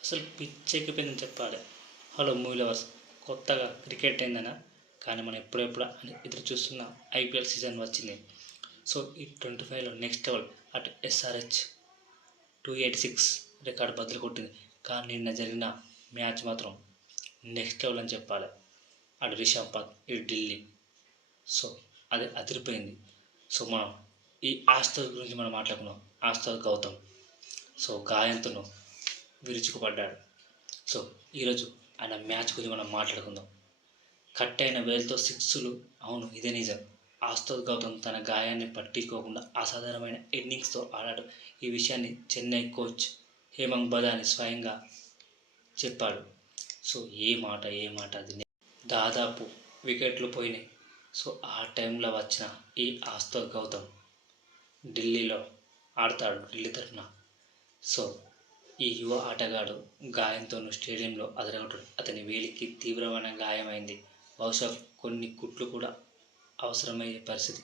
అసలు పిచ్చెక్కిపోయిందని చెప్పాలి. హలో మూవీ లవర్స్ కొత్తగా క్రికెట్ అయిందనా? కానీ మనం ఎప్పుడెప్పుడు అని ఎదురు చూస్తున్న ఐపీఎల్ సీజన్ వచ్చింది. సో ఈ ట్వంటీ ఫైవ్లో నెక్స్ట్ లెవెల్ అటు SRH two eight six record బదులు కొట్టింది. కానీ నిన్న జరిగిన మ్యాచ్ మాత్రం నెక్స్ట్ లెవెల్ అని చెప్పాలి. అటు రిషబ్ పంత్ ఇటు ఢిల్లీ. సో అది అదిరిపోయింది. సో మనం ఈ ఆస్తో గురించి మనం మాట్లాడుకున్నాం ఆస్తో గౌతమ్. సో గాయంతో విరుచుకుపడ్డాడు. సో ఈరోజు ఆయన మ్యాచ్ గురించి మనం మాట్లాడుకుందాం. కట్ అయిన వేలతో సిక్స్లు అవును ఇదే నిజం. ఆస్తోద్ గౌతమ్ తన గాయాన్ని పట్టించుకోకుండా అసాధారణమైన ఇన్నింగ్స్తో ఆడాడు. ఈ విషయాన్ని చెన్నై కోచ్ హేమంగ్ బదాని స్వయంగా చెప్పాడు. సో ఏ మాట ఏ మాట అది దాదాపు వికెట్లు పోయినాయి. సో ఆ టైంలో వచ్చిన ఈ ఆస్తోద్ గౌతమ్ ఢిల్లీలో ఆడతాడు ఢిల్లీ తరఫున. సో ఈ యువ ఆటగాడు గాయంతో స్టేడియంలో అదరగొట్టాడు. అతని వేలికి తీవ్రమైన గాయమైంది. బహుశా కొన్ని కుట్లు కూడా అవసరమయ్యే పరిస్థితి.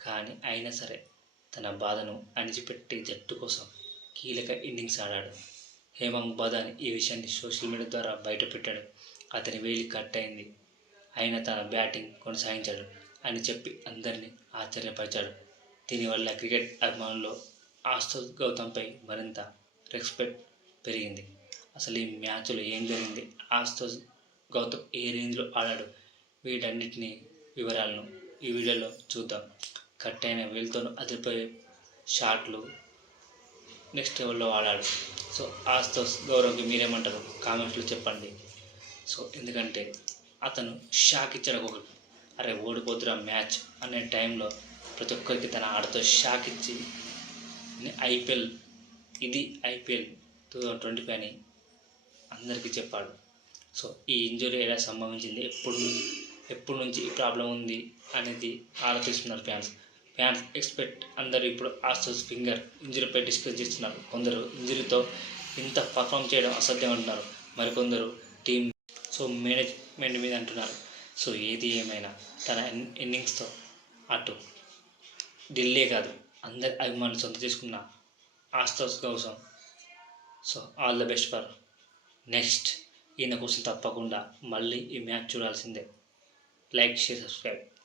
కానీ అయినా సరే తన బాధను అణిచిపెట్టే జట్టు కోసం కీలక ఇన్నింగ్స్ ఆడాడు. హేమంగ్ బదాని ఈ విషయాన్ని సోషల్ మీడియా ద్వారా బయటపెట్టాడు. అతని వేలి కట్ అయింది. అయినా తన బ్యాటింగ్ కొనసాగించాడు అని చెప్పి అందరినీ ఆశ్చర్యపరిచాడు. దీనివల్ల క్రికెట్ అభిమానుల్లో ఆస్తు గౌతమ్పై మరింత రెస్పెక్ట్ పెరిగింది. అసలు ఈ మ్యాచ్లో ఏం జరిగింది? ఆస్తో గౌతమ్ ఏ రేంజ్లో ఆడాడు? వీటన్నిటిని వివరాలను ఈ వీడియోలో చూద్దాం. కట్ అయిన వీళ్ళతో అదిరిపోయే షాట్లు నెక్స్ట్ లెవెల్లో ఆడాడు. సో ఆస్తోస్ గౌరవ్కి మీరేమంటారు? కామెంట్స్లో చెప్పండి. సో ఎందుకంటే అతను షాక్ ఇచ్చాడు ఒకటి అరే ఓడిపోతురా మ్యాచ్ అనే టైంలో ప్రతి ఒక్కరికి తన ఆటతో షాక్ ఇచ్చి ఐపీఎల్ ఇది IPL two thousand twenty five అని అందరికీ చెప్పాడు. సో ఈ ఇంజురీ ఎలా సంభవించింది ఎప్పుడు ఎప్పటి నుంచి ఈ ప్రాబ్లం ఉంది అనేది ఆలోచిస్తున్నారు ఫ్యాన్స్. ఫ్యాన్స్ ఎక్స్పెక్ట్ అందరూ ఇప్పుడు ఆస్టోస్ ఫింగర్ ఇంజురీపై డిస్కస్ చేస్తున్నారు. కొందరు ఇంజురీతో ఇంత పర్ఫామ్ చేయడం అసాధ్యం అంటున్నారు. మరికొందరు టీం సో మేనేజ్మెంట్ మీద అంటున్నారు. సో ఏది ఏమైనా తన ఇన్నింగ్స్తో అటు. ఢిల్లీ కాదు అందరి అభిమానులు సొంత చేసుకున్న ఆస్టోస్ కోసం so all the best for next ఈయన కోసం తప్పకుండా మళ్ళీ ఈ మ్యాచ్ చూడాల్సిందే. Like share subscribe.